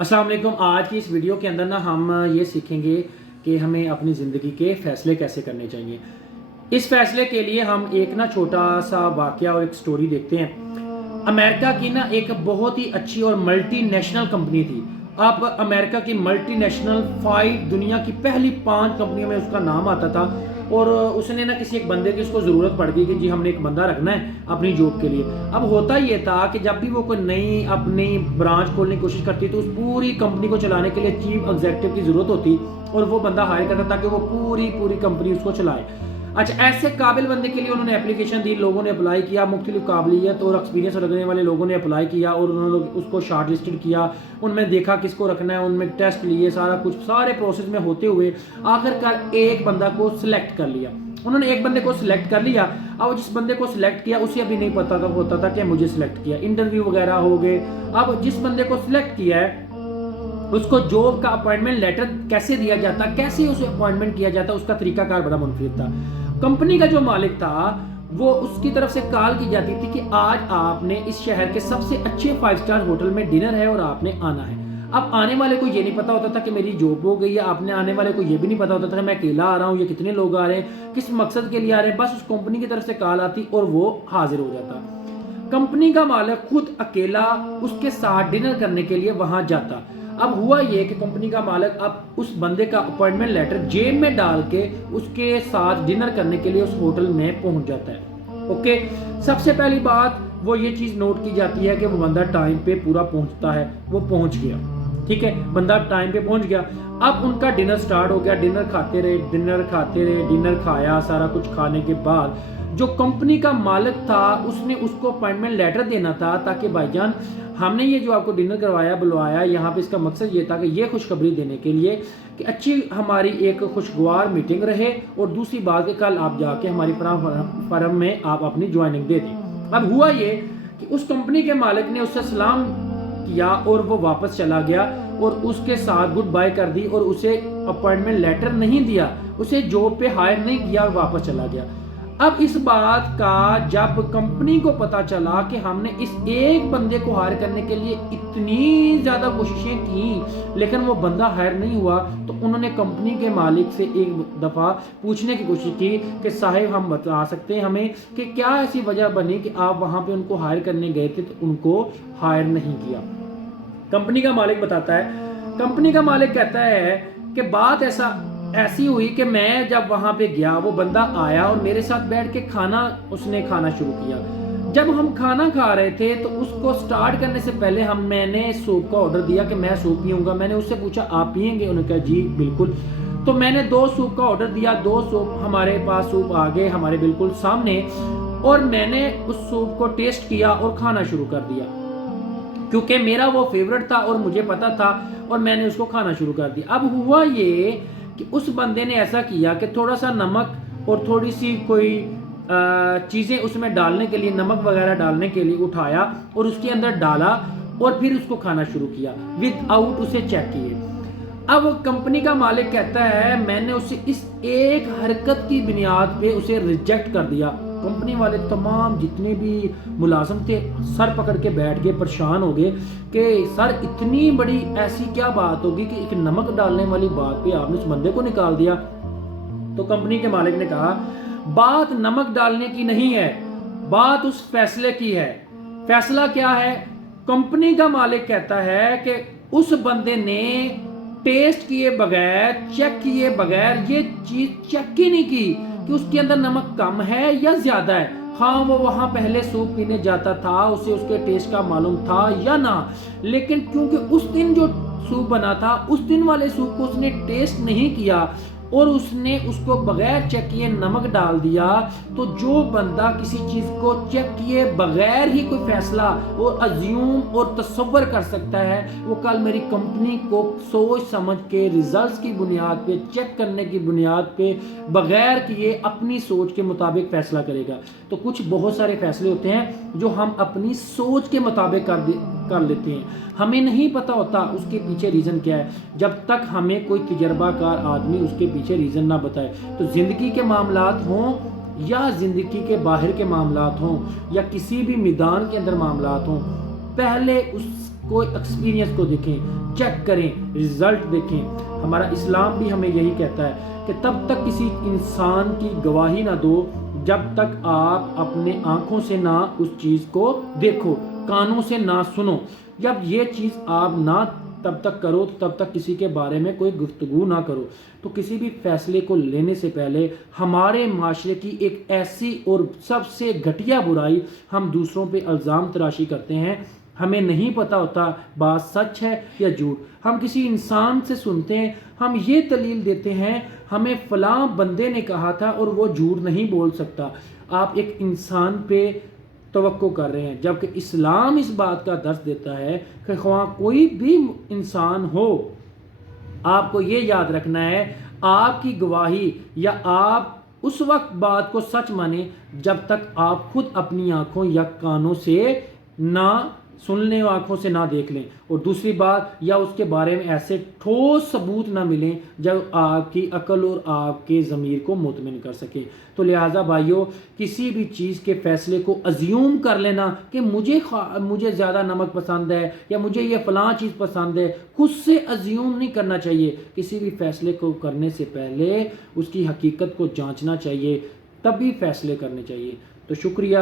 अस्सलाम वालेकुम। आज की इस वीडियो के अंदर ना हम ये सीखेंगे कि हमें अपनी ज़िंदगी के फ़ैसले कैसे करने चाहिए। इस फ़ैसले के लिए हम एक ना छोटा सा वाक़या और एक स्टोरी देखते हैं। अमेरिका की ना एक बहुत ही अच्छी और मल्टीनेशनल कंपनी थी। अब अमेरिका की मल्टीनेशनल 5 दुनिया की पहली 5 कंपनियों में उसका नाम आता था। और उसने ना किसी एक बंदे की उसको ज़रूरत पड़ गई कि जी हमने एक बंदा रखना है अपनी जॉब के लिए। अब होता ये था कि जब भी वो कोई नई अपनी ब्रांच खोलने की कोशिश करती तो उस पूरी कंपनी को चलाने के लिए चीफ एग्जीक्यूटिव की ज़रूरत होती और वो बंदा हायर करता ताकि वो पूरी पूरी कंपनी उसको चलाए। अच्छा, ऐसे काबिल बंदे के लिए उन्होंने एप्लीकेशन दी, लोगों ने अप्लाई किया, मुख्तलिफ काबिलियत और एक्सपीरियंस रखने वाले लोगों ने अप्लाई किया और उन्होंने उसको शॉर्ट लिस्टेड किया। उनमें देखा किसको रखना है, उनमें टेस्ट लिए, सारा कुछ सारे प्रोसेस में होते हुए आखिरकार एक बंदा को सिलेक्ट कर लिया। उन्होंने एक बंदे को सिलेक्ट कर लिया। अब जिस बंदे को सिलेक्ट किया उसे अभी नहीं पता था कि मुझे सिलेक्ट किया, इंटरव्यू वगैरह हो गए। अब जिस बंदे को सिलेक्ट किया है उसको जॉब का अपॉइंटमेंट लेटर कैसे दिया जाता, कैसे उसे अपॉइंटमेंट किया जाता, उसका तरीकाकार बड़ा मुनफरद था। कंपनी का जो मालिक था वो उसकी तरफ से कॉल की जाती थी कि आज आपने इस शहर के सबसे अच्छे 5 स्टार होटल में डिनर है और आपने आना है। अब आने वाले को ये नहीं पता होता था कि मेरी जॉब हो गई है, आपने आने वाले को ये भी नहीं पता होता था कि मैं अकेला आ रहा हूँ, ये कितने लोग आ रहे हैं, किस मकसद के लिए आ रहे हैं। बस उस कंपनी की तरफ से कॉल आती और वो हाजिर हो जाता। कंपनी का मालिक खुद अकेला उसके साथ डिनर करने के लिए वहां जाता। अब हुआ ये कि कंपनी का मालिक अब उस बंदे का अपॉइंटमेंट लेटर जेब में डाल के उसके साथ डिनर करने के लिए उस होटल में पहुंच जाता है। ओके, सबसे पहली बात वो ये चीज नोट की जाती है कि वो बंदा टाइम पे पूरा पहुंचता है। वो पहुंच गया, ठीक है, बंदा टाइम पे पहुंच गया। अब उनका डिनर स्टार्ट हो गया, डिनर खाते रहे, डिनर खाया। सारा कुछ खाने के बाद जो कंपनी का मालिक था उसने उसको अपॉइंटमेंट लेटर देना था ताकि भाईजान हमने ये जो आपको डिनर करवाया बुलवाया, यहाँ पे इसका मकसद ये था कि ये खुशखबरी देने के लिए कि अच्छी हमारी एक खुशगवार मीटिंग रहे और दूसरी बात कि कल आप जाके हमारी फर्म में आप अपनी ज्वाइनिंग दे दें। अब हुआ ये कि उस कंपनी के मालिक ने उससे सलाम किया और वो वापस चला गया और उसके साथ गुड बाय कर दी और उसे अपॉइंटमेंट लेटर नहीं दिया, उसे जॉब पे हायर नहीं किया और वापस चला गया। अब इस बात का जब कंपनी को पता चला कि हमने इस एक बंदे को हायर करने के लिए इतनी ज्यादा कोशिशें की लेकिन वो बंदा हायर नहीं हुआ, तो उन्होंने कंपनी के मालिक से एक दफा पूछने की कोशिश की कि साहिब हम बता सकते हैं हमें कि क्या ऐसी वजह बनी कि आप वहां पे उनको हायर करने गए थे तो उनको हायर नहीं किया। कंपनी का मालिक बताता है, कंपनी का मालिक कहता है कि बात ऐसी हुई कि मैं जब वहां पे गया वो बंदा आया और मेरे साथ बैठ के उसने खाना शुरू किया। जब हम खाना खा रहे थे तो उसको स्टार्ट करने से पहले मैंने सूप का ऑर्डर दिया कि मैं सूप पीऊंगा। मैंने उससे पूछा आप पियेंगे, उन्होंने कहा जी बिल्कुल। तो मैंने 2 सूप का ऑर्डर दिया, 2 सूप हमारे पास सूप आ गए हमारे बिल्कुल सामने और मैंने उस सूप को टेस्ट किया और खाना शुरू कर दिया क्योंकि मेरा वो फेवरेट था और मुझे पता था और मैंने उसको खाना शुरू कर दिया। अब हुआ ये कि उस बंदे ने ऐसा किया कि थोड़ा सा नमक और थोड़ी सी कोई चीज़ें उसमें डालने के लिए, नमक वगैरह डालने के लिए उठाया और उसके अंदर डाला और फिर उसको खाना शुरू किया विदाउट उसे चेक किए। अब कंपनी का मालिक कहता है मैंने उसे इस एक हरकत की बुनियाद पे उसे रिजेक्ट कर दिया। कंपनी वाले तमाम जितने भी मुलाजिम थे सर पकड़ के बैठ गए, परेशान हो गए कि सर इतनी बड़ी ऐसी क्या बात होगी कि एक नमक डालने वाली बात पे आपने उस बंदे को निकाल दिया। तो कंपनी के मालिक ने कहा बात नमक डालने की नहीं है, बात उस फैसले की है। फैसला क्या है? कंपनी का मालिक कहता है कि उस बंदे ने टेस्ट किए बगैर, चेक किए बगैर ये चीज चेक ही नहीं की कि उसके अंदर नमक कम है या ज्यादा है। हाँ, वो वहां पहले सूप पीने जाता था, उसे उसके टेस्ट का मालूम था या ना, लेकिन क्योंकि उस दिन जो सूप बना था उस दिन वाले सूप को उसने टेस्ट नहीं किया और उसने उसको बगैर चेक किए नमक डाल दिया, तो जो बंदा किसी चीज को चेक किए बगैर ही कोई फैसला और अज्यूम और तसव्वुर कर सकता है वो कल मेरी कंपनी को सोच समझ के रिजल्ट्स की बुनियाद पे, चेक करने की बुनियाद पे, बगैर किए अपनी सोच के मुताबिक फैसला करेगा। तो कुछ बहुत सारे फैसले होते हैं जो हम अपनी सोच के मुताबिक कर लेते हैं, हमें नहीं पता होता उसके पीछे रीजन क्या है जब तक हमें कोई तजर्बाकार आदमी उसके पीछे रीजन ना बताए। तो जिंदगी के मामलात हों या जिंदगी के बाहर के मामलात हों या किसी भी मैदान के अंदर मामलात हों, पहले उसको एक्सपीरियंस को देखें چیک کریں، رزلٹ دیکھیں۔ ہمارا اسلام بھی ہمیں یہی کہتا ہے کہ تب تک کسی انسان کی گواہی نہ دو جب تک آپ اپنے آنکھوں سے نہ اس چیز کو دیکھو، کانوں سے نہ سنو۔ جب یہ چیز آپ نہ تب تک کرو تو تب تک کسی کے بارے میں کوئی گفتگو نہ کرو۔ تو کسی بھی فیصلے کو لینے سے پہلے ہمارے معاشرے کی ایک ایسی اور سب سے گھٹیا برائی، ہم دوسروں پہ الزام تراشی کرتے ہیں۔ ہمیں نہیں پتہ ہوتا بات سچ ہے یا جھوٹ۔ ہم کسی انسان سے سنتے ہیں، ہم یہ دلیل دیتے ہیں ہمیں فلاں بندے نے کہا تھا اور وہ جھوٹ نہیں بول سکتا۔ آپ ایک انسان پہ توقع کر رہے ہیں، جبکہ اسلام اس بات کا درس دیتا ہے کہ خواہ کوئی بھی انسان ہو، آپ کو یہ یاد رکھنا ہے آپ کی گواہی یا آپ اس وقت بات کو سچ مانیں جب تک آپ خود اپنی آنکھوں یا کانوں سے نہ سن لیں، آنکھوں سے نہ دیکھ لیں، اور دوسری بات یا اس کے بارے میں ایسے ٹھوس ثبوت نہ ملیں جب آپ کی عقل اور آپ کے ضمیر کو مطمئن کر سکے۔ تو لہٰذا بھائیو، کسی بھی چیز کے فیصلے کو ازیوم کر لینا کہ مجھے زیادہ نمک پسند ہے یا مجھے یہ فلاں چیز پسند ہے، خود سے ازیوم نہیں کرنا چاہیے۔ کسی بھی فیصلے کو کرنے سے پہلے اس کی حقیقت کو جانچنا چاہیے، تب بھی فیصلے کرنے چاہیے۔ تو شکریہ۔